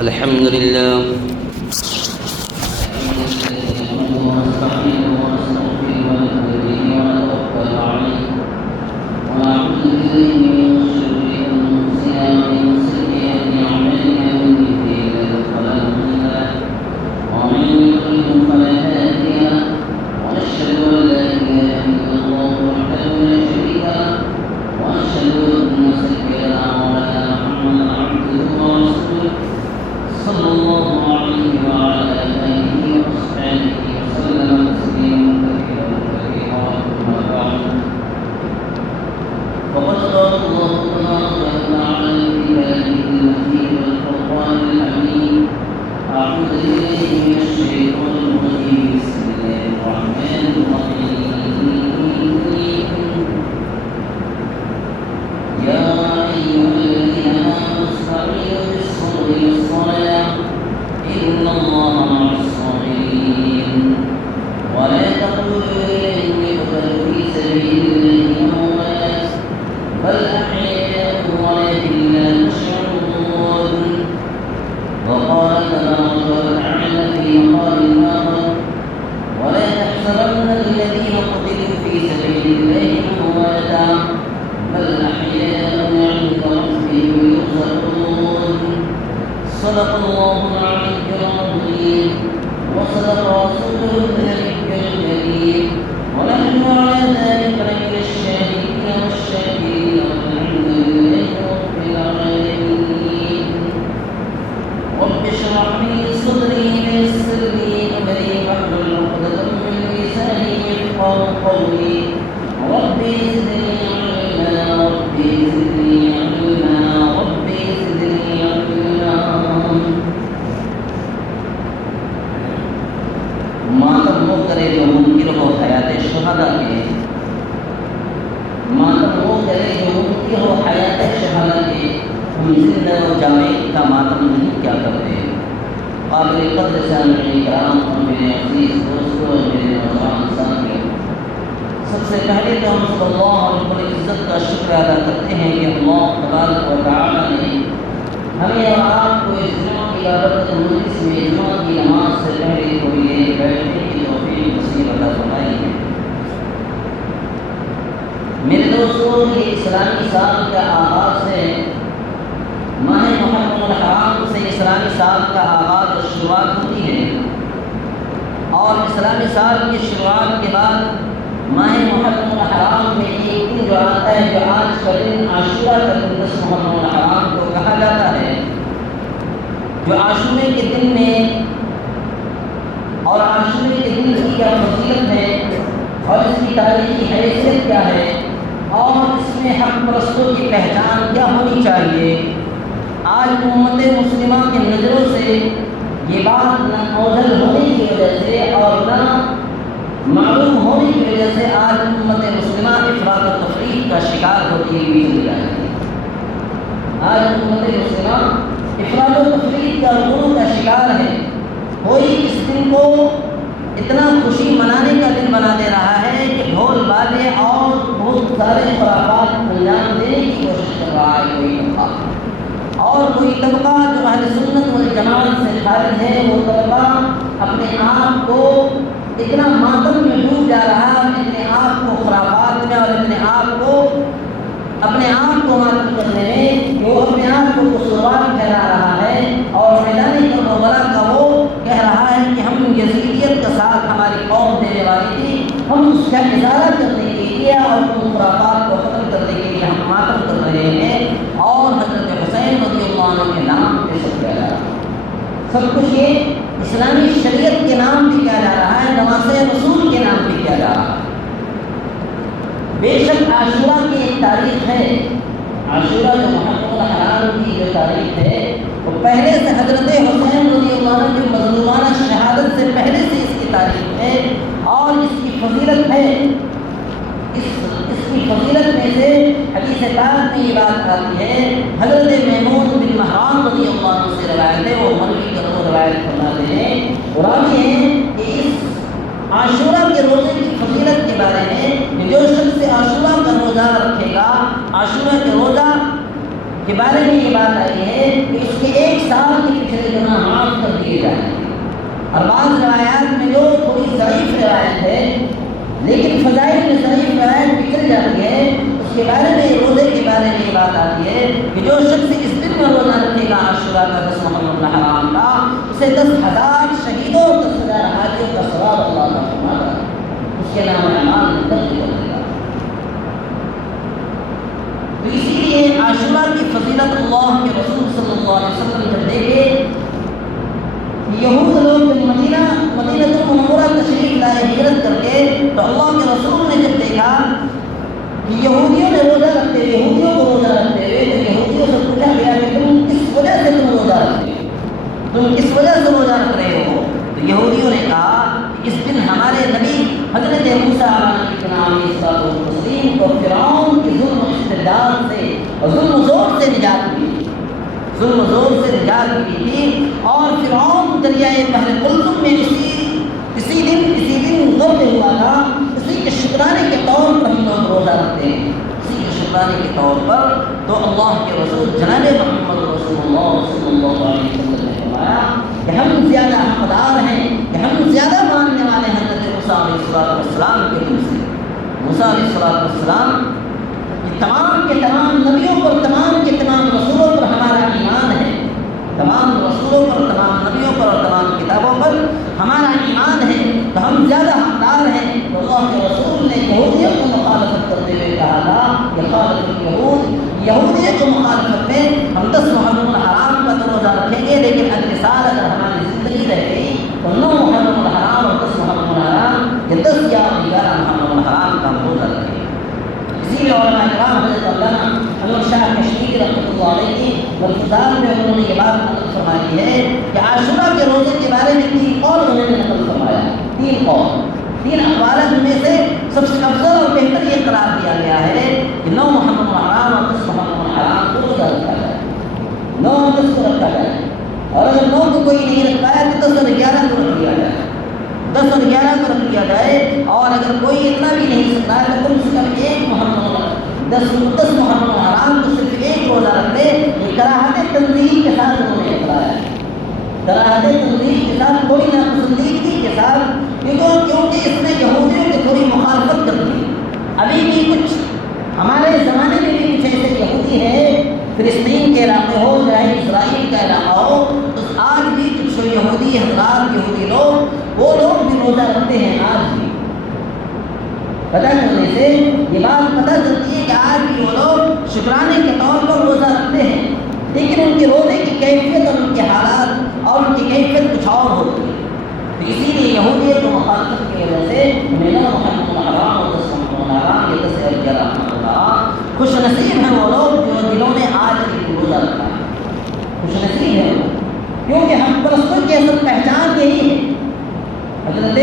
الحمد لله صلى الله عليه وعلى آله وصحبه وسلم تسليما كثيرا أما بعد فقد قال الله تبارك وتعالى في كتابه المجيد والفرقان الحميد أعوذ بالله من الشيطان الرجيم بسم الله الرحمن الرحيم يا أيها الذين آمنوا استعينوا بالصبر والصلاة إن الله مع الصابرين ولا تقولوا إني قتلت في سبيل الله أموات بل أحياء ولكن لا تشعرون وقال تبارك وتعالى في مقال آخر ولا تحسبن الذين قتلوا في سبيل الله أمواتا بل أحياء عند ربهم يرزقون صدق الله العلي العظيم وصدق رسوله النبي الكريم ونحن على ذلك من الشاهدين والشاكرين والحمد لله رب العالمين رب اشرح لي صدري ويسر لي أمري واحلل عقدة من لساني يفقهوا قولي ربي زدني ربي زدني علما ربي زدني علما ماتم وہ کرے جو منکر ہو حیات شہداء کے ماتم وہ کرے جو منکر ہو حیات شہداء کے ہم زندہ و جامع کا ماتم نہیں کیا کرتے قابل قدر سامعین کرام اور میرے عزیز دوستوں اور میرے نوجوان ساتھیوں سب سے پہلے تو ہم صلی اللہ علیہ وسلم کا شکر ادا کرتے ہیں کہ اللہ تبارک و تعالی نے ہمیں اور آپ کو اس جمعہ کی عبادت مجلس میں جمعہ کی نماز سے پہلے تھوڑی دیر بیٹھنے کی توفیق نصیب عطا فرمائی ہے۔ میرے دوستوں یہ اسلامی سال کا آغاز ہے، ماہ محرم الحرام سے اسلامی سال کا آغاز اور شروعات ہوتی ہے، اور اسلامی سال کی شروعات کے بعد ماہ محرم الحرام میں ایک دن جو آتا ہے جو آج کا دن عاشورہ کا دن 10 محرم الحرام کو کہا جاتا ہے، جو عاشورے کے دن میں اور عاشورے کے دن کی کیا فضیلت ہے اور اس کی تاریخی حیثیت کیا ہے اور اس میں حق پرستوں کی پہچان کیا ہونی چاہیے، آج امت مسلمہ کے نظروں سے یہ بات نہ اوجھل ہونے کی وجہ سے اور نہ معلوم ہونے کی وجہ سے آج امت مسلمہ افراط و تفریط کا شکار ہوتی ہوئی چلی آئی ہے۔ آج امت مسلمہ افراط و تفریط کا غرور کا شکار ہے، کوئی اس دن کو اتنا خوشی منانے کا دن بنا دے رہا ہے کہ ڈھول بازے اور بہت سارے خرافات انجام دینے کی کوشش کر رہا ہے کوئی طبقہ، اور کوئی طبقہ جو اہل سنت والجماعت سے خارج ہے وہ طبقہ اپنے آپ کو اتنا ماتم میں ڈوب جا رہا ہے، اپنے آپ کو خرافات میں اور اپنے آپ کو ماتم کرنے میں کہ وہ اپنے آپ کو قصوروار ٹھہرا رہا ہے، اور میدان کربلا کا وہ کہہ رہا ہے کہ ہم یزیدیت کا ساتھ ہماری قوم دینے والی تھی، ہم اس کا اظہار کرنے کے لیے اور ان خرافات کو ختم کرنے کے لیے ہم ماتم کر رہے ہیں، اور حضرت حسین رضی اللہ عنہ کے نام پہ سب کیا جا رہا ہے، سب کچھ یہ اسلامی شریعت کے نام پہ کیا جا رہا ہے، نماز رسول کے نام پہ کیا جا رہا ہے۔ بے شک عاشورہ کی ایک تاریخ ہے، عاشورہ جو محرم الحرام کی جو تاریخ ہے وہ پہلے سے حضرت حسین رضی اللہ عنہ کی مظلومانہ شہادت سے پہلے سے اس کی تاریخ ہے، اور اس کی فضیلت ہے، اس کی فضیلت میں سے حدیث پاک میں یہ بات آتی ہے، حضرت میمون بن مہران رضی اللہ عنہ سے روایت ہے، وہ مروی کر وہ روایت فرماتے ہیں، راوی ہیں کہ اس عاشورہ کے روزے کی فضیلت کے بارے میں جو شخص عاشورہ کا روزہ رکھے گا، عاشورہ کے روزہ کے بارے میں یہ بات آئی ہے کہ اس کے ایک سال کے پچھلے کیے جائیں گے۔ اور بعض روایات میں جو تھوڑی ضعیف روایت ہے لیکن فضائل میں ضعیف روایت نکل جاتی ہے، اس کے بارے میں روزے کے بارے میں یہ بات آتی ہے کہ جو شخص اس دن میں روزہ رکھے گا عاشوراء کا 10 محرم الحرام کا، اسے 10,000 شہیدوں 10,000 حاجیوں کا ثواب اللہ کا فرماتا ہے، اس کے نام اعمال میں درج کر دے گا۔ تو اسی لیے عاشوراء کی فضیلت اللہ کے رسول صلی اللہ علیہ وسلم جب دیکھے، یہود لوگ جب مدینہ المنورہ تشریف لائے ہجرت کر کے، تو اللہ کے رسول نے جب دیکھا کہ یہودیوں نے روزہ رکھتے ہوئے، یہودیوں کو روزہ رکھتے ہوئے، تو یہودیوں سے پوچھا گیا کہ تم کس وجہ سے تم روزہ رکھتے ہو، تم کس وجہ سے روزہ رکھ رہے ہو؟ تو یہودیوں نے کہا کہ اس دن ہمارے نبی حضرت موسیٰ علیہ السلام کو فرعون کی ظلم و استبداد سے اور ظلم و زور سے نجات ملی، ظلم و زور سے نجات ملی تھی، اور فرعون دریائے بحر قلزم میں اسی دن غرق ہوا تھا۔ اسی کے شکرانے کے طور پر ہم لوگ روزہ رکھتے ہیں، اسی کے شکرانے کے طور پر۔ تو اللہ کے رسول جناب محمد رسول اللہ صلی اللہ علیہ وسلم نے فرمایا کہ ہم زیادہ حقدار ہیں، کہ ہم زیادہ ماننے والے ہیں حضرت موسیٰ علیہ السلام کے دل سے۔ موسیٰ علیہ السلام یہ تمام کے تمام نبیوں پر، تمام کے تمام رسولوں پر ہمارا ایمان ہے، تمام رسولوں پر، تمام نبیوں پر اور تمام کتابوں پر ہمارا ایمان ہے، تو ہم زیادہ حقدار ہیں۔ تو اللہ کے رسول نے یہودیوں کو مخالفت کرتے ہوئے کہا تھا کہ خالف الیہود، یہودیوں کو مخالفت میں ہم 10 محرم الحرام کا تو روزہ رکھیں گے، لیکن اگلے سال اگر ہماری زندگی رہ گئی تو 9 محرم الحرام اور 10 محرم الحرام، یہ 10 یا 11 محرم الحرام کا ہم روزہ رکھیں گے۔ اسی لیے علماء کرام حضرت علامہ حضرت شاہ کشمیری رحمۃ اللہ علیہ کی ملفوظات میں انہوں نے یہ بات نقل فرمائی ہے کہ عاشوراء کے روزے کے بارے میں 3 قول انہوں نے نقل فرمایا، 3 قول، 3 اقوال میں سے سب سے افضل اور بہتر یہ قرار دیا گیا ہے کہ 9 محرم الحرام اور 10 محرم الحرام کو روزہ رکھا جائے، 9 اور 10 کو رکھا جائے، اور اگر 9 کو کوئی نہیں رکھ پایا تو 10 اور 11 کو رکھ لیا جائے، 10 اور 11 کو رکھ لیا جائے، اور اگر کوئی اتنا بھی نہیں سکتا ہے تو کم سے کم 1 محرم 10 محرم الحرام کو صرف 1 روزہ رکھ لے۔ یہ کراہت تنزیہ کے ساتھ انہوں نے اقرار ہے، کراہت تنزیہ کے ساتھ، کوئی ناپسندیدگی کے ساتھ، کیونکہ اس میں یہودیوں کی تھوڑی مخالفت کرتی ہے۔ ابھی بھی کچھ ہمارے زمانے میں بھی کچھ ایسے یہودی ہیں، فلسطین کے علاقے ہو چاہے اسرائیل کا علاقہ ہو، تو آج بھی کچھ یہودی حضرات، یہودی لوگ، وہ لوگ بھی روزہ رکھتے ہیں آج بھی۔ پتہ چلنے سے یہ بات پتہ چلتی ہے کہ آج بھی وہ لوگ شکرانے کے طور پر روزہ رکھتے ہیں، لیکن ان کے روزے کی کیفیت اور ان کے حالات اور ان کی کیفیت کچھ اور ہوتی ہے۔ تو اسی لیے یہودیت کو مخالفت کی وجہ سے 9 محرم الحرام اور 10 محرم الحرام، یہ 10 اور 11 محرم الحرام، خوش نصیب ہیں وہ لوگ جنہوں نے آج بھی روزہ رکھا ہے، خوش نصیب ہیں وہ، کیونکہ ہم پرستوں کی اصل پہچان یہی ہے۔ حضرت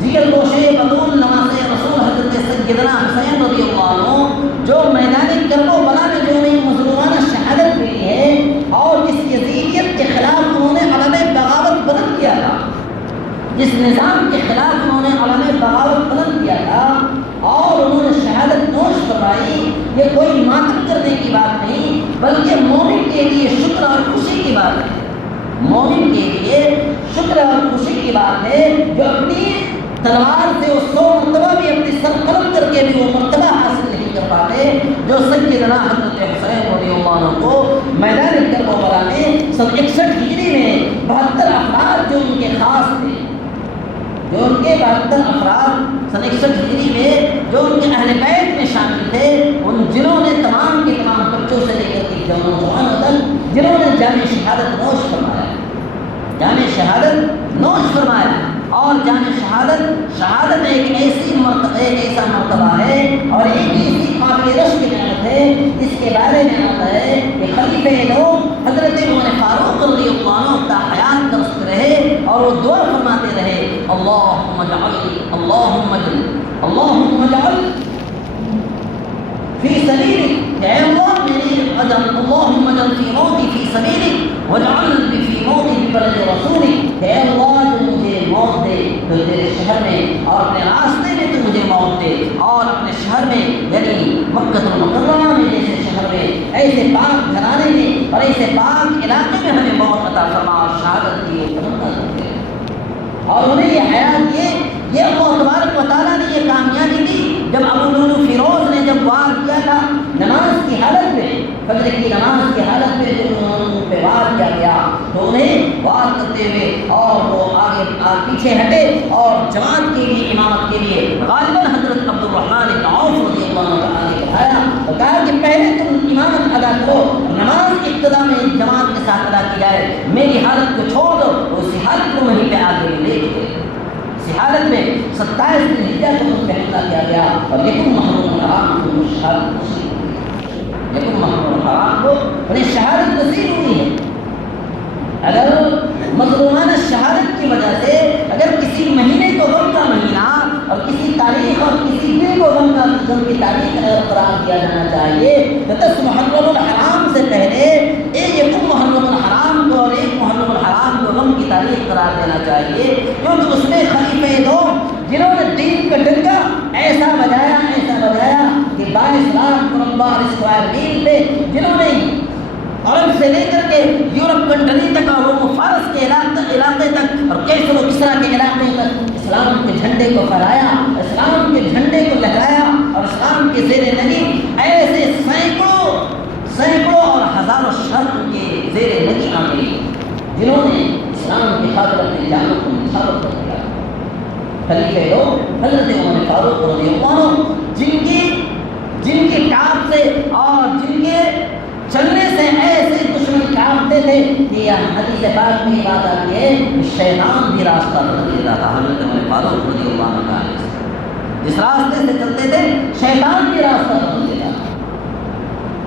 جگر گوشے بطول نماز رسول حضرت سیدنا حسین رضی اللہ عنہ، جو میدان کرب و بلا میں جو انہیں مظلومانہ شہادت ملی ہے، اور جس یزیدیت کے خلاف انہوں نے علم بغاوت بلند کیا تھا، جس نظام کے خلاف انہوں نے علم بغاوت بلند کیا تھا اور انہوں نے شہادت نوش فرمائی، یہ کوئی ماتم کرنے کی بات نہیں، بلکہ مومن کے لیے شکر اور خوشی کی بات ہے، مومن کے لیے شکر اور خوشی کی بات ہے، جو اپنی تلوار سے وہ 100 مرتبہ بھی اپنی سر قلم کر کے بھی وہ مرتبہ حاصل نہیں کر پاتے جو سیدنا حضرت حسین رضی اللہ عنہ کو میدان کربلا میں سن 61 ہجری میں 72 افراد جو ان کے خاص تھے، جو ان کے 72 افراد سن 61 ہجری میں جو ان کے اہل بیت میں شامل تھے، ان جنہوں نے تمام کے تمام بچوں سے لے کر کے جوان وطن جنہوں نے جامع شہادت نوش فرمایا، جامع شہادت نوش فرمایا۔ اور جامع شہادت ایک ایسا مرتبہ ہے اور ایک ایسی قابل رشک نعمت ہے جس کے بارے میں آتا ہے کہ خلیفہ لوگ حضرت عمر فاروق رضی اللہ عنہ تا حیات درست رہے اور وہ دعا فرماتے رہے، اللہم اجعل فی سبیلک، اے اللہ میری اللہم اجعل فی موتی فی سبیلک واجعل فی موتی ببلد رسولک، اے اللہ جو مجھے موت دے تو تیرے شہر میں اور اپنے راستے میں تو مجھے موت دے، اور اپنے شہر میں یعنی مکہ المکرمہ میں جیسے شہر میں ایسے پاک گھرانے میں اور ایسے پاک علاقے میں ہمیں موت عطا فرما اور شہادت اور انہیں یہ حیات یہ اللہ تبارک و تعالیٰ نے یہ کامیابی دی جب ابو لولو فیروز نے جب وار کیا تھا نماز کی حالت میں، فجر کی نماز کی حالت میں جب ان پہ وار کیا گیا تو انہیں وار کرتے ہوئے اور وہ آگے پیچھے ہٹے اور جماعت کے لیے امامت کے لیے غالباً حضرت عبد الرحمن بن عوف رضی اللہ عنہ نے بتایا اور کہا کہ پہلے تم امامت ادا کرو، نماز کی ابتدا میں جماعت کے ساتھ ادا کی جائے، میری حالت کو چھوڑ دو، اسی حالت کو وہیں پہ آگے لے گئے۔ اسی حالت میں 27 ذی الحجہ کو ان پہ حملہ کیا گیا اور یکم محرم الحرام کو شہادت نصیب ہوئی، یکم محرم الحرام کو انہیں شہادت نصیب ہوئی ہے۔ اگر مظلومانہ شہادت کی وجہ سے اگر کسی مہینے کو غم کا مہینہ اور کسی تاریخ اور کسی دن کو غم کی تاریخ قرار دیا جانا چاہیے تو 10 محرم الحرام سے پہلے ایک یکم محرم الحرام کو اور 1 محرم الحرام کو غم کی تاریخ قرار دینا چاہیے، کیونکہ اس میں خلیفہ دو جنہوں نے دین کا ڈنکا ایسا بجایا کہ 22 لاکھ مربع اسکوائر میل پہ جنہوں نے عرب سے لے کر کے یورپ کنٹری تک اور روم فارس کے علاقے تک اور کیسر و کسرا کے علاقے تک اسلام کے جھنڈے کو پھہرایا، اسلام کے جھنڈے کو لہرایا اور اسلام کے زیر نگی ایسے سینکڑوں اور ہزاروں شرط کے زیر نگی آ گئی جنہوں نے اسلام کی خاطر اپنی جانوں کو نچھاور کر دیا۔ خلیفہ لوگ حضرت عمر فاروق رضی اللہ عنہ جن کی ٹاپ سے اور جن کے چلنے سے ایسے دشمن کانپتے تھے کہ یہ حدیث پاک میں یہ بات آتی ہے کہ شیطان بھی راستہ بدل دیتا تھا۔ حضرت عمر فاروق رضی اللہ عنہ کا جس راستے سے چلتے تھے شیطان بھی راستہ بدل دیتا تھا۔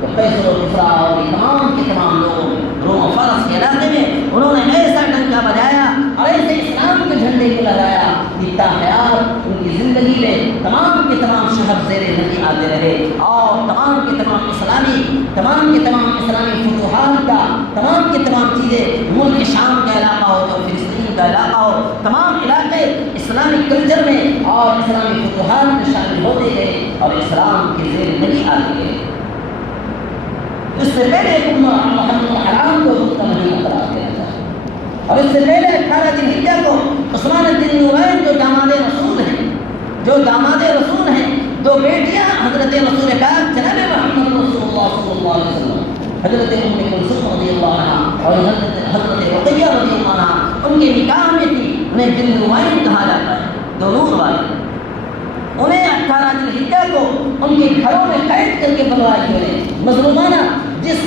تو قیصر و کسریٰ اور تمام کے تمام لوگ روم و فارس کے علاقے میں انہوں نے ایسا ڈنکا بجایا اور ایسے اسلام کے جھنڈے کو لگایا کہ تا حیات ان کی زندگی میں تمام کے تمام شہر زیر نگی آتے رہے اور تمام کے تمام اسلامی فتوحات کا تمام کے تمام چیزیں، ملک شام کا علاقہ ہو جو فلسطین کا علاقہ ہو، تمام علاقے اسلامی کلچر میں اور اسلامی فتوحات میں شامل ہوتے گئے اور اسلام کے زیر نگی آتے گئے۔ اس سے پہلے محرم الحرام کو خود کا مہینہ قرار دیا جائے اور اس سے پہلے 18 ذی الحجہ کو عثمان بن نورین جو داماد رسول ہیں، 2 بیٹیاں حضرت رسول پاک جناب محمد رسول اللہ صلی اللہ علیہ وسلم، حضرت ام کلثوم رضی اللہ عنہ اور حضرت رقیہ رضی اللہ عنہ ان کے نکاح میں تھی، انہیں بن نورین کہا جاتا ہے، 2 نور والے۔ انہیں 18 ذی الحجہ کو ان کے گھروں میں قید کر کے بلوائی ہوئے مظلومانہ جس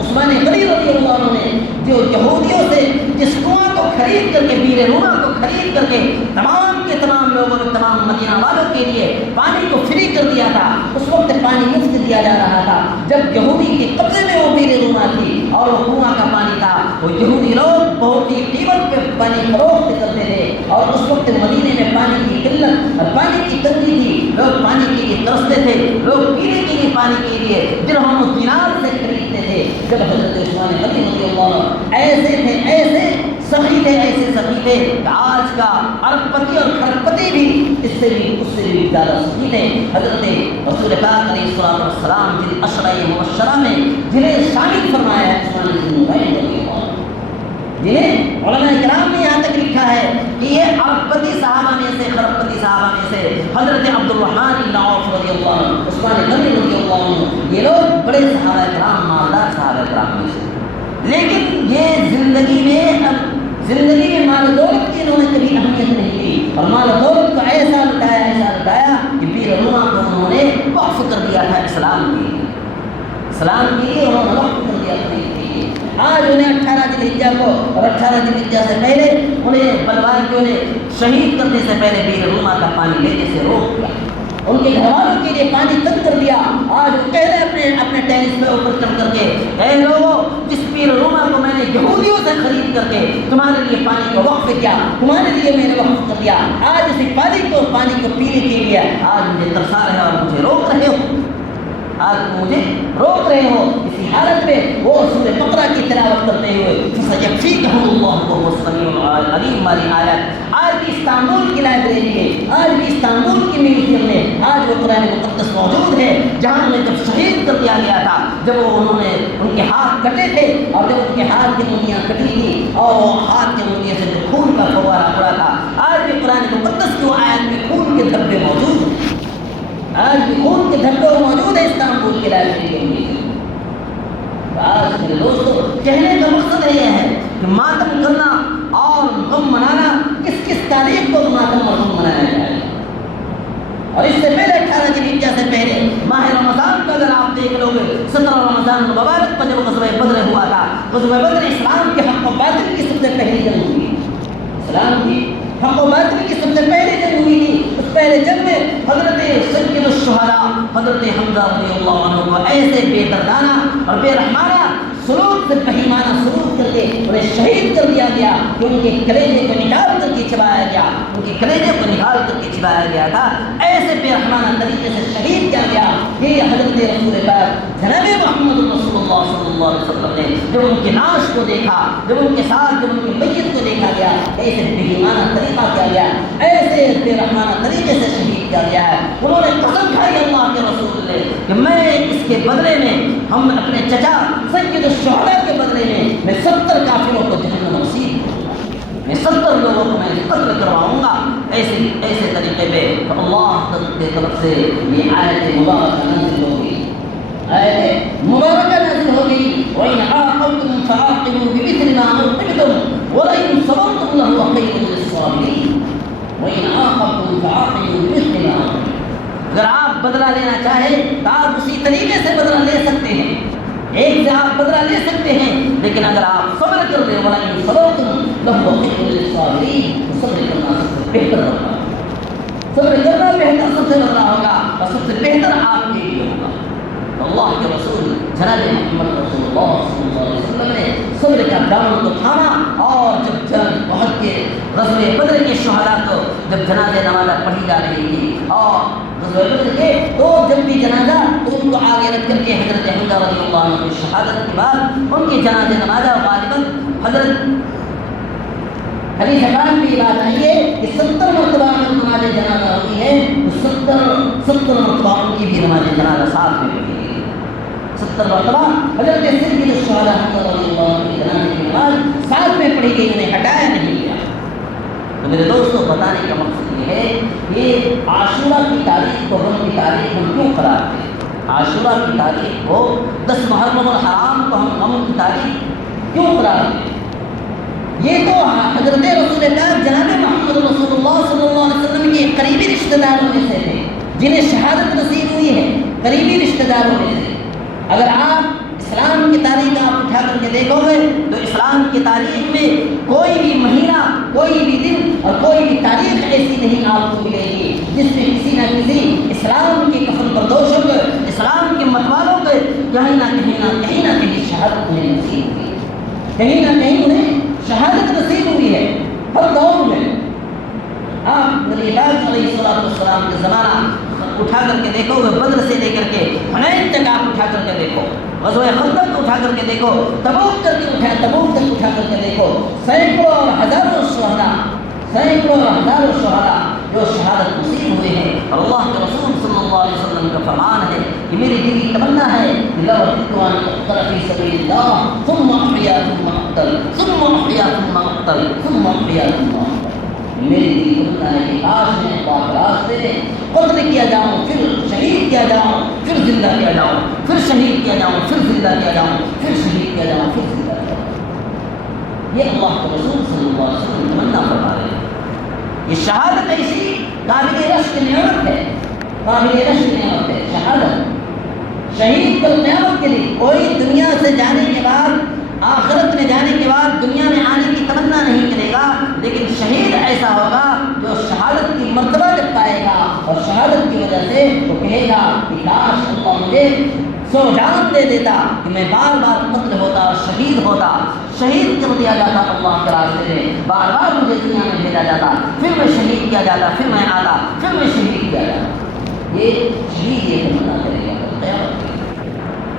عثمان غنی رضی اللہ عنہ نے جو یہودیوں سے جس کنواں کو خرید کر کے بیر روما کو خرید کر کے تمام کے تمام لوگوں نے تمام مدینہ والوں کے لیے پانی کو فری کر دیا تھا، اس وقت پانی مفت دیا جا رہا تھا جب یہودی کے قبضے میں وہ بیر روما تھی اور وہ کنواں کا پانی تھا، وہ یہودی لوگ بہت ہی قیمت پہ پانی فروخت کرتے تھے اور اس وقت مدینے میں پانی کی قلت اور پانی کی تنگی تھی، لوگ پانی کے لیے ترستے تھے، لوگ پینے کے لیے پانی کے لیے درہم و دینار سے خریدتے تھے۔ جب حضرت عثمان غنی رضی اللہ عنہ ایسے سخی تھے کہ آج کا ارب پتی اور کھرب پتی بھی اس سے بھی زیادہ سخی تھے۔ حضرت رسول پاک علیہ الصلوۃ والسلام جن عشرہ مبشرہ میں جنہیں شامل فرمایا ہے عثمان بن نورین رضی اللہ عنہ، جنہیں علماء کرام نے یہاں تک لکھا ہے کہ یہ ارب پتی صحابہ میں سے کھرب پتی صحابہ میں سے حضرت عبد الرحمن بن عوف رضی اللہ عنہ، عثمان غنی رضی اللہ عنہ، یہ لوگ بڑے صحابہ کرام مالدار صحابہ کرام میں سے، لیکن یہ زندگی میں مال و دولت کی انہوں نے کبھی اہمیت نہیں دی اور مال و دولت کو ایسا لٹایا کہ بیر روما کو انہوں نے وقف کر دیا تھا اسلام کے لیے انہوں نے وقف کر دیا اپنے لیے۔ آج انہیں 18 ذی الحجہ کو اور 18 ذی الحجہ سے پہلے انہیں بلوا کے انہیں شہید کرنے سے پہلے بیر روما کا پانی لینے سے روک دیا، ان کے گھر والوں کے لیے پانی تنگ کر دیا۔ آج وہ کہہ رہے اپنے ٹینس پہ اوپر چڑھ کر کے، اے لوگوں جس بیر روما کو میں نے یہودیوں سے خرید کر کے تمہارے لیے پانی کو وقف کیا، تمہارے لیے میں نے وقف کر دیا، آج اسی پانی کو پینے کے لیے آج مجھے ترسا رہے اور مجھے روک رہے ہو۔ اسی حالت میں وہ سورہ بقرہ کی تلاوت کرتے ہوئے فَسَيَكْفِيكَهُمُ اللَّهُ وَهُوَ السَّمِيعُ الْعَلِيمُ والی آیت آج بھی استنبول کی لائبریری میں، آج بھی استنبول کی میوزیم میں آج وہ قرآن مقدس موجود ہے، جہاں انہیں جب شہید کر دیا گیا تھا، جب انہوں نے ان کے ہاتھ کٹے تھے اور جب ان کے ہاتھ کی انگلیاں کٹی تھی اور وہ ہاتھ کی انگلیوں سے جو خون کا فوارہ پڑا تھا، مقدس جو آج میں خون کے دھبے موجود ہیں، آج بھی خون کے دھبے موجود ہیں استنبول کے لائبریری کے اندر۔ آج میرے دوستو کہنے کا مقصد یہ ہے کہ ماتم کرنا اور غم منانا، کس کس تاریخ کو ماتم اور غم منایا جائے، اور اس سے پہلے 18 ذوالحجہ سے پہلے ماہ رمضان کا اگر آپ دیکھ لو گے، 17 رمضان المبارک پر جب غزوہ بدر ہوا تھا، غزوہ بدر اسلام کے حق و باطل کی سب سے پہلی جنگ ہوئی، اسلام کی حق و باطل کی سب سے پہلی جنگ ہوئی تھی۔ اس پہلے جنگ میں حضرت سید الشہداء حضرت حمزہ رضی اللہ عنہ کو ایسے بے دردانہ اور بے رحمانہ سلوک سے بہیمانہ سلوک کر کے انہیں شہید کر دیا گیا کہ ان کے کلیجے کو نکال کر کے چبایا گیا، ان کے کلیجے کو نکال کر کے چبایا گیا تھا، ایسے بے رحمانہ طریقے سے شہید کیا گیا کہ حضرت رسول پاک جناب محمد رسول اللہ صلی اللہ علیہ وسلم نے جب ان کے ناش کو دیکھا، جب ان کے ساتھ جب ان کی میت کو دیکھا گیا، ایسے بہیمانہ طریقہ کیا گیا، ایسے بے رحمانہ طریقے سے شہید کیا گیا ہے۔ انہوں نے قسم کھائی اللہ کے رسول نے کہ میں اس کے بدلے میں، ہم اپنے چچا سید الشہداء کے بدلے میں 70 کافروں کو جہنم نصیب کروں گا، میں 70 لوگوں کو میں قتل کرواؤں گا۔ ایسے طریقے پہ تو اللہ کی طرف سے یہ آیت مبارکہ نازل ہو گئی، آیت مبارکہ نازل ہو گئی، وَإِنْ عَاقَبْتُمْ فَعَاقِبُوا بِمِثْلِ مَا عُوقِبْتُمْ وَلَئِنْ صَبَرْتُمْ لَهُوَ خَيْرٌ لِّلصَّابِرِينَ وَإِنْ عَاقَبْتُمْ فَعَاقِبُوا بِمِثْلِ مَا عُوقِبْتُمْ۔ اگر آپ بدلہ لینا چاہیں تو آپ اسی طریقے سے بدلہ لے سکتے ہیں، ایک سے آپ بدلہ لے سکتے ہیں، لیکن اگر آپ صبر کر دیں وَلَئِنْ صَبَرْتُمْ لَهُوَ خَيْرٌ لِّلصَّابِرِينَ، صبر کرنا سب سے بہتر ہوگا، صبر کرنا بہتر سب سے بہتر ہوگا اور سب سے بہتر آپ کے لیے ہوگا۔ اللہ کے رسول جناب محمد رسول اللہ صلی اللہ علیہ وسلم نے صبر کا دامن کو تھاما، اور جب جنگ احد کے غزوہ بدر کے شہداء کو جب جنازہ نمازہ پڑھی جا رہی تھی، اور غزوہ بدر کے تو جب بھی جنازہ تو ان کو آگے رکھ کر کے حضرت حمزہ رضی اللہ عنہ کی شہادت کے بعد ان کی جنازہ نمازہ غالباً حضرت حدیث پاک میں یہ بات آئی ہے کہ 70 مرتبہ میں نماز جنازہ ہوتی ہے تو 70 مرتبہ ان کی بھی نماز جنازہ ساتھ میں پڑھی گئی، 70 مرتبہ حضرت سید الشہداء حمزہ رضی اللہ عنہ کی جنازے کی نماز ساتھ میں پڑھی گئی، انہیں ہٹایا نہیں گیا۔ تو میرے دوستوں بتانے کا مقصد یہ ہے کہ عاشورہ کی تاریخ کو، غم کی تاریخ ہم کیوں قرار دیں؟ عاشورہ کی تاریخ کو، 10 محرم الحرام کو ہم غم کی تاریخ کیوں قرار دیں؟ یہ تو حضرت رسول اللہ جناب محمد رسول اللہ صلی اللہ علیہ وسلم کے قریبی رشتہ داروں میں سے تھے جنہیں شہادت نصیب ہوئی ہے، قریبی رشتہ داروں میں سے۔ اگر آپ اسلام کی تاریخ آپ اٹھا کر کے دیکھو گے تو اسلام کی تاریخ میں کوئی بھی مہینہ، کوئی بھی دن اور کوئی بھی تاریخ ایسی نہیں آپ کو ملے گی جس میں کسی نہ کسی اسلام کے کفن بردوشوں کو، اسلام کے مت والوں کو کہیں نہ کہیں شہادت انہیں نصیب ہوئی، کہیں نہ کہیں انہیں شہادت نصیب ہوئی ہے۔ ہر دور میں آپ نبی پاک علیہ السلام کے زمانہ اٹھا کر کے دیکھو گے، بدر سے لے کر کے حنین تک آپ اٹھا کر کے دیکھو، غزوہ خندق کو اٹھا کر کے دیکھو، تبوک تک اٹھا کر کے دیکھو، سینکڑوں اور ہزاروں شہداء جو شہادت نصیب ہوئے ہیں، اور اللہ کے رسول صلی اللہ علیہ وسلم کا فرمان ہے کہ میری دل کی تمنا ہے کہ لو رددت ان اقتل فی سبیل اللہ ثم احیا ثم اقتل ثم احیا ثم اقتل ثم احیا ثم اقتل، میری دل کی تمنا ہے کہ کاش میں اللہ کے راستے میں قتل کیا جاؤں، پھر شہید کیا جاؤں، پھر زندہ کیا جاؤں، پھر شہید کیا جاؤں، پھر زندہ کیا جاؤں، پھر شہید کیا جاؤں، پھر زندہ کیا جاؤں۔ یہ اللہ کے رسول صلی اللہ علیہ وسلم تمنا فرما رہے ہیں۔ یہ شہادت ایسی قابل رشک نعمت ہے، قابل رشک نعمت ہے شہادت۔ شہید کو قیامت کے لیے کوئی دنیا سے جانے کے بعد، آخرت میں جانے کے بعد دنیا میں آنے کی تمنا نہیں کرے گا، لیکن شہید ایسا ہوگا جو شہادت کی مرتبہ جب پائے گا اور شہادت کی وجہ سے وہ کہے گا کہ کاش اللہ مجھے سو جان دے دیتا کہ میں بار بار قتل ہوتا اور شہید ہوتا، شہید کر دیا جاتا اللہ کے راستے میں، بار بار مجھے دنیا میں بھیجا جاتا، پھر میں شہید کیا جاتا، پھر میں آتا، پھر میں شہید کیا جاتا۔ یہ شہید یہ تمنا کرے گا قیامت کے۔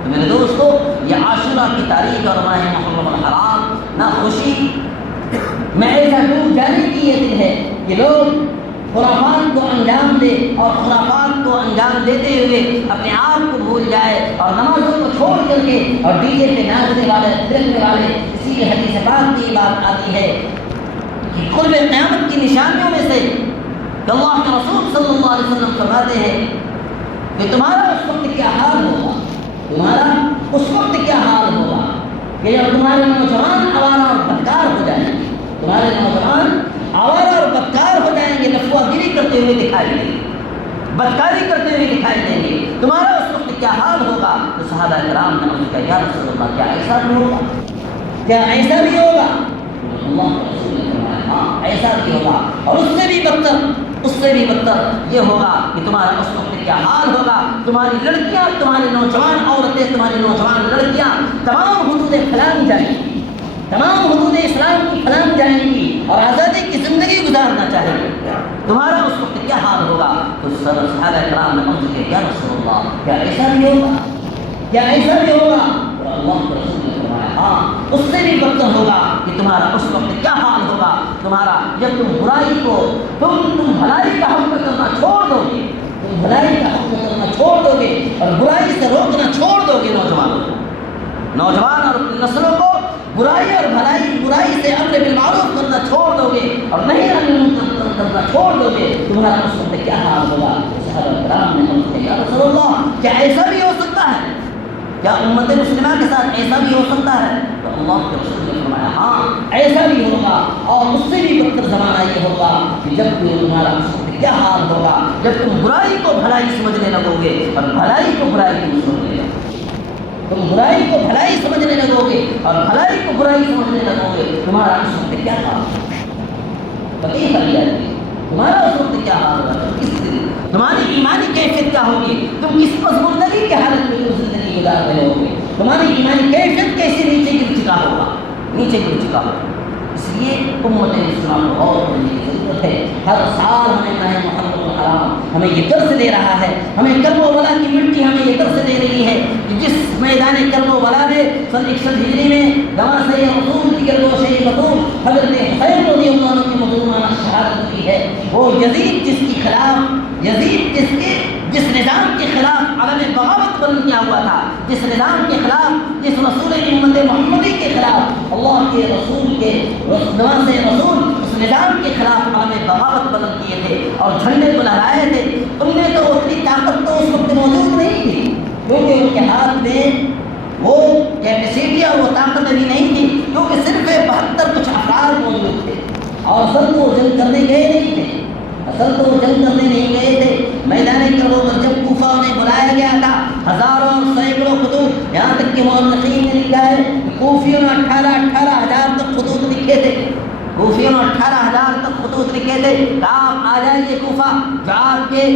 تو میرے دوستو یہ عاشورہ کی تاریخ اور ماہ محرم الحرام نہ خوشی میں ایسا ڈوب جانے کی یہ دن ہے کہ لوگ خرافات کو انجام دے اور خرافات کو انجام دیتے ہوئے اپنے آپ کو بھول جائے اور نمازوں کو چھوڑ کر کے اور ڈی جے پہ ناچنے والے دیکھنے والے، اسی لیے حدیث پاک کی بات آتی ہے کہ قرب قیامت کی نشانیوں میں سے کہ اللہ کے رسول صلی اللہ علیہ وسلم فرماتے ہیں کہ تمہارا اس وقت کیا حال ہوگا، تمہارا اس وقت کیا حال ہوگا کہ جب تمہارے نوجوان آوارہ اور بدکار ہو جائیں گے، تمہارے نوجوان آوارہ اور بدکار ہو جائیں گے، لفظ گیری کرتے ہوئے دکھائی دیں گے، بدکاری کرتے ہوئے دکھائی دیں گے، تمہارا اس وقت کیا حال ہوگا؟ تو صحابہ کرام نے ان کا یا رسول اللہ کیا ایسا بھی ہوگا، کیا ایسا بھی ہوگا؟ اللہ کے رسول نے فرمایا ہاں ایسا بھی ہوگا، اور اس سے بھی بدتر یہ ہوگا کہ تمہارا اس وقت کیا حال ہوگا، تمہاری لڑکیاں، تمہاری نوجوان عورتیں، تمہاری نوجوان لڑکیاں تمام حدود پھیلانی جائیں گی، تمام حدود اسلام کی پھیلانی جائیں گی اور آزادی کی زندگی گزارنا چاہیں گے، تمہارا اس وقت کیا حال ہوگا؟ تو صحابہ کرام نے عرض کیا یا رسول اللہ کیا ایسا بھی ہوگا، کیا ایسا بھی ہوگا؟ اور اللہ کے رسول نے فرمایا ہاں اس سے بھی بدتر ہوگا کہ تمہارا اس وقت کیا حال ہوگا، تمہارا جب تم برائی کو تم بھلائی کا حکم کرنا چھوڑ دو گے، تم بھلائی کا حکم کرنا چھوڑ دو گے اور برائی سے روکنا چھوڑ دو گے، نوجوان اور اپنی نسلوں کو برائی اور برائی سے امر بالمعروف کرنا چھوڑ دو گے اور نہیں کرنا چھوڑ دو گے، تمہارا اس وقت کیا حال ہوگا؟ صحابہ کرام نے کہا یا رسول اللہ کیا ایسا بھی ہو سکتا ہے، کیا امت مسلمہ کے ساتھ ایسا بھی ہو سکتا ہے؟ تو اللہ کے رسول نے فرمایا ہاں ایسا بھی ہوگا، اور اس سے بھی بدتر زمانہ یہ ہوگا کہ جب تمہارا اس وقت کیا حال ہوگا، جب تم برائی کو بھلائی سمجھنے لگو گے اور بھلائی کو برائی نہیں سمجھنے لگو گے، تم برائی کو بھلائی سمجھنے لگو گے اور بھلائی کو برائی سمجھنے لگو گے، تمہارا اس وقت کیا حال ہوگا؟ پتہ ہی تمہارا اس وقت کیا حال ہوگا، تمہاری ایمانی کیفیت کیا ہوگی، تم کس پسماندگی کی حالت میں زندگی گزار رہے ہوگے، تمہاری ایمانی کیفیت کیسے نیچے گر چکا ہوگا، اس لیے امت اسلام کو اور کرنے کی ضرورت ہے۔ ہر سال ہمیں ماہ محرم الحرام ہمیں یہ درس دے رہا ہے، ہمیں کرم و ولا کی مٹی ہمیں یہ درس دے رہی ہے کہ جس میدان کرم و ولا میں سن 61 ہجری میں نواز رسول کی گردوشِ بطول حضرت حسین رضی اللہ عنہ کی مظلومانہ شہادت ہوئی ہے، وہ یزید جس نظام کے خلاف علم بغاوت بلند کیا ہوا تھا، جس نظام کے خلاف، جس رسول امت محمدی کے خلاف اللہ کے رسول کے نواز رسول اس نظام کے خلاف علم بغاوت بلند کیے تھے اور جھنڈے کو لہرائے تھے، ان میں تو اتنی طاقت تو اس وقت موجود نہیں تھی کیونکہ ان کے ہاتھ میں وہ کیپیسٹی اور وہ طاقت بھی نہیں تھی، کیونکہ صرف 72 کچھ افراد موجود تھے اور اصل تو وہ جنگ کرنے گئے نہیں تھے، میدان کربلا جب کوفہ میں بلایا گیا تھا، ہزاروں اور سینکڑوں خطوط، یہاں تک کہ مورخین نے لکھا ہے کہ کوفیوں نے 18,000 تک خطوط لکھے تھے، کوفیوں نے 18,000 تک خطوط لکھے تھے کہ آپ آ جائیے کوفہ، جو آپ کے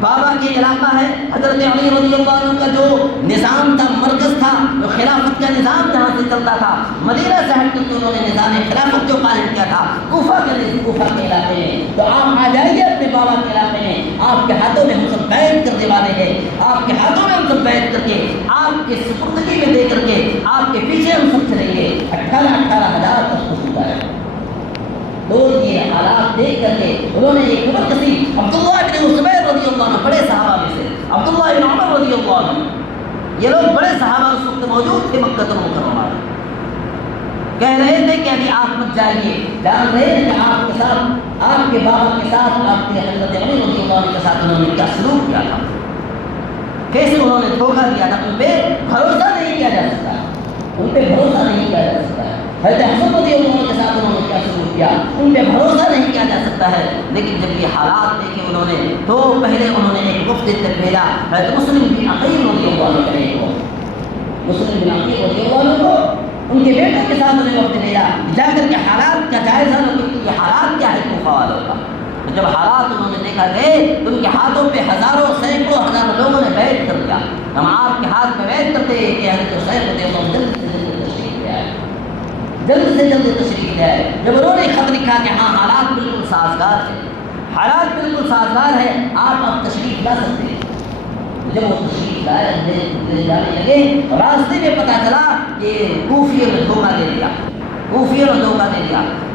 بابا کے علاقہ ہے، حضرت علی رضی اللہ عنہ کا جو نظام تھا، مرکز تھا، جو خلافت کا نظام جہاں سے چلتا تھا، مدینہ سے ہٹ کر کے انہوں نے نظام خلافت جو قائم کیا تھا کوفہ کے علاقے میں، تو آپ آ جائیے اپنے بابا کے علاقے میں، آپ کے ہاتھوں میں ہم سب بیعت کرنے والے ہیں، آپ کے ہاتھوں میں ہم سب بیعت کر کے آپ کے سپردگی میں دے کر کے آپ کے پیچھے ہم سب چلیں گے۔ 18,000 تک خطوط آئے، تو یہ حالات دیکھ کر کے انہوں نے یہ خبر کسی عبداللہ بن زبیر رضی اللہ عنہ، بڑے صحابہ میں سے عبداللہ بن عمر رضی اللہ عنہ، یہ لوگ بڑے صحابہ اس وقت موجود تھے مکہ المکرمہ میں، کہہ رہے تھے کہ ابھی آپ مت جائیے، جان رہے ہیں کہ آپ کے ساتھ، آپ کے بابا کے ساتھ، آپ کے حضرت علی رضی اللہ عنہ کے ساتھ انہوں نے کیا سلوک کیا تھا، کیسے انہوں نے دھوکہ دیا تھا، ان پہ بھروسہ نہیں کیا جا سکتا، ان پہ بھروسہ نہیں کیا جا سکتا ہے۔ حضرت حسن رضی اللہ عنہ کے ساتھ انہوں نے کیا سلوک کیا، ان پہ بھروسہ نہیں کیا جا سکتا ہے، لیکن جب یہ حالات دیکھے انہوں نے تو پہلے انہوں نے ایک وفد تک بھیجا، حضرت مسلم بن عقیل رضی اللہ عنہ کو، مسلم بن عقیل رضی اللہ عنہ کو ان کے بیٹوں کے ساتھ انہیں وقت بھیجا، جا کر کے حالات کا جائزہ لو کہ یہ حالات کیا ہے کوفہ والوں کا۔ جب حالات انہوں نے دیکھا گئے تو ان کے ہاتھوں پہ ہزاروں سینکڑوں ہزاروں لوگوں نے بیعت کر دیا، ہم آپ کے ہاتھ میں بیعت کرتے ہیں کہ حضرت حسین رضی اللہ عنہ جلد سے جلد تشریف لے آئے۔ جب انہوں نے خط لکھا کہ ہاں حالات بالکل سازگار ہے، حالات بالکل سازگار ہے، آپ اب تشریف لا سکتے ہیں، جب وہ تشریف لے جانے لگے راستے میں پتہ چلا کہ کوفیوں نے دھوکہ دے دیا،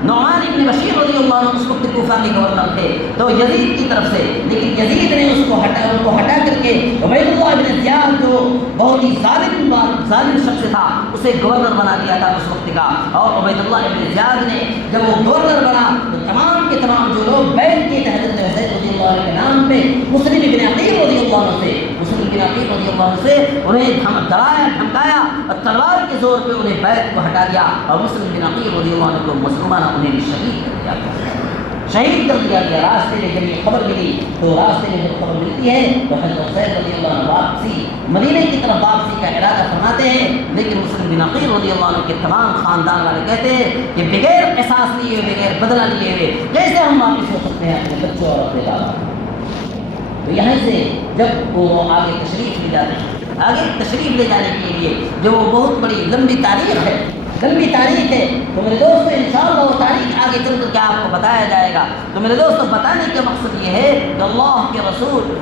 نعمان ابن بشیر رضی اللہ عنہ اس وقت کوفہ کے گورنر تھے، تو یزید کی طرف سے، لیکن یزید نے ان کو ہٹا کر کے عبید اللہ ابن زیاد جو بہت ہی ظالم شخص تھا اسے گورنر بنا دیا تھا اس وقت کا، اور عبید اللہ ابن زیاد نے جب وہ گورنر بنا تو تمام کے کے تمام جو لوگ بیعت کیے تھے حضرت حسین رضی اللہ عنہ کے نام پہ، مسلم بن عقیل رضی اللہ عنہ سے، مسلم بن عقیل رضی اللہ عنہ سے انہیں ڈرایا دھمکایا اور تلوار کے زور پہ انہیں بیعت کو ہٹا دیا، اور مسلم بن عقیل رضی اللہ عنہ کو مسلمانہ انہیں بھی شہید کر دیا، شہید کر دیا گیا۔ راستے میں جب یہ خبر ملی تو راستے میں جب خبر ملتی ہے تو حضرت حسین رضی اللہ عنہ واپسی مدینے کی طرف واپسی کا ارادہ فرماتے ہیں، لیکن مسلم بن عقیل رضی اللہ عنہ کے تمام خاندان والے کہتے ہیں کہ بغیر قصاص لیے ہوئے، بغیر بدلہ لیے ہوئے کیسے ہم واپس ہو سکتے ہیں اپنے بچوں اور اپنے دادا۔ تو یہاں سے جب وہ آگے تشریف لے جاتے ہیں، آگے تشریف لے جانے کے لیے جو وہ بہت بڑی لمبی تاریخ ہے، لمبی تاریخ ہے، تو میرے دوستو انشاءاللہ وہ تاریخ آگے چل کر کے آپ کو بتایا جائے گا۔ تو میرے دوستو بتانے کا مقصد یہ ہے کہ اللہ کے رسول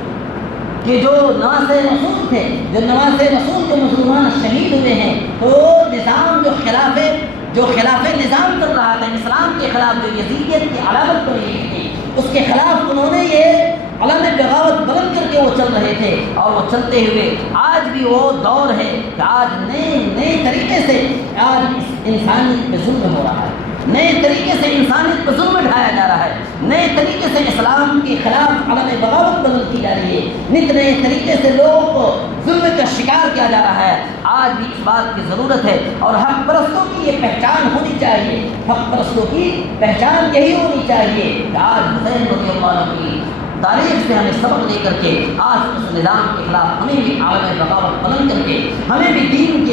کہ جو نواسے رسول تھے، جو نواسے رسول جو مسلمان شہید ہوئے ہیں، تو نظام جو خلاف نظام چل رہا تھا اسلام کے خلاف، جو یزیدیت کی علامت بنی ہوئی تھی، اس کے خلاف انہوں نے یہ علم بغاوت بلند کر کے وہ چل رہے تھے، اور وہ چلتے ہوئے آج بھی وہ دور ہے کہ آج نئے طریقے سے آج انسانیت پہ ظلم ہو رہا ہے، نئے طریقے سے انسانیت پہ ظلم ڈھایا جا رہا ہے، نئے طریقے سے اسلام کے خلاف علم بغاوت بلند کی جا رہی ہے، نئے طریقے سے لوگوں کو ظلم کا شکار کیا جا رہا ہے۔ آج بھی اس بات کی ضرورت ہے، اور حق پرستوں کی یہ پہچان ہونی چاہیے، حق پرستوں کی پہچان یہی ہونی چاہیے کہ آج حسین رضی اللہ عنہ کی تاریخ سے ہمیں سبق لے کر کے آج اس نظام کے خلاف ہمیں بھی عالم بغاوت بلند کر کے ہمیں بھی دین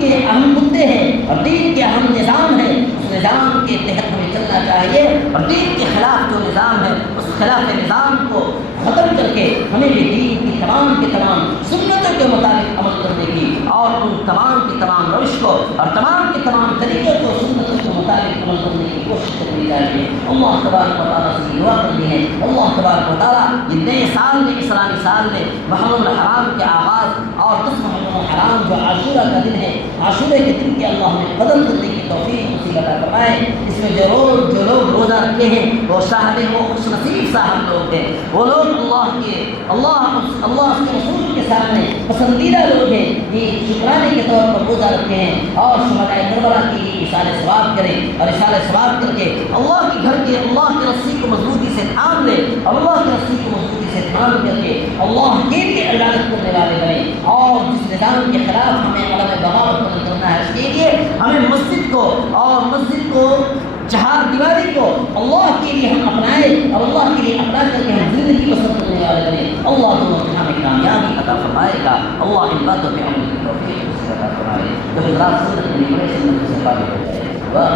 کے اہم مدے ہیں اور دین کے اہم نظام ہیں، اس نظام کے تحت ہمیں چلنا چاہیے، اور دین کے خلاف جو نظام ہے اس خلاف نظام کو ختم کر کے ہمیں بھی دین کی تمام سنتوں کے مطابق عمل کرنے کی، اور ان تمام کی تمام روش کو اور تمام کے تمام طریقوں کو سنتوں کے مطابق عمل کرنے کی کوشش کرنی چاہیے۔ اللہ تبارک و تعالیٰ سے دعا کرنی ہے، اللہ تبارک و تعالیٰ یہ نئے سال میں، اسلامی سال میں محرم الحرام کے آغاز اور 10 محرم الحرام جو عاشورہ کا دن ہے، عاشورے کے دن کے اللہ نے قدر کرنے کی توفیق نصیب عطا فرمائے۔ اس میں جو لوگ روزہ رکھے ہیں وہ خوش نصیب صاحب لوگ ہیں، وہ لوگ اللہ کے رسول کے سامنے پسندیدہ لوگ ہیں، یہ شکرانے کے طور پر روزہ رکھے ہیں، اور شہدائے کربلا کے لیے اِشارے ثواب کریں، اور اشارے ثواب کر کے اللہ کے گھر کے اللہ کی رسی کو مضبوطی سے تھام لیں، اور اللہ کی رسی کو مضبوطی سے تھام کر کے اللہ کے لیے عبادت کرنے والے بنیں، اور جس نظام کے خلاف ہمیں علم بغاوت بلند کرنا ہے اس کے لیے ہمیں مسجد کو چہار دیواری کو اللہ کے لیے ہم اپنائیں، اور اللہ کے لیے اپنا کر کے ہم زندگی بسر کرنے والے بنیں۔ اللہ دونوں کی ہمیں کامیابی عطا فرمائے گا، اللہ ان باتوں پہ عمل کی توفیق عطا فرمائے، جو حضرات سنت کے بڑے سنت سے ثابت ہو جائے۔ واہ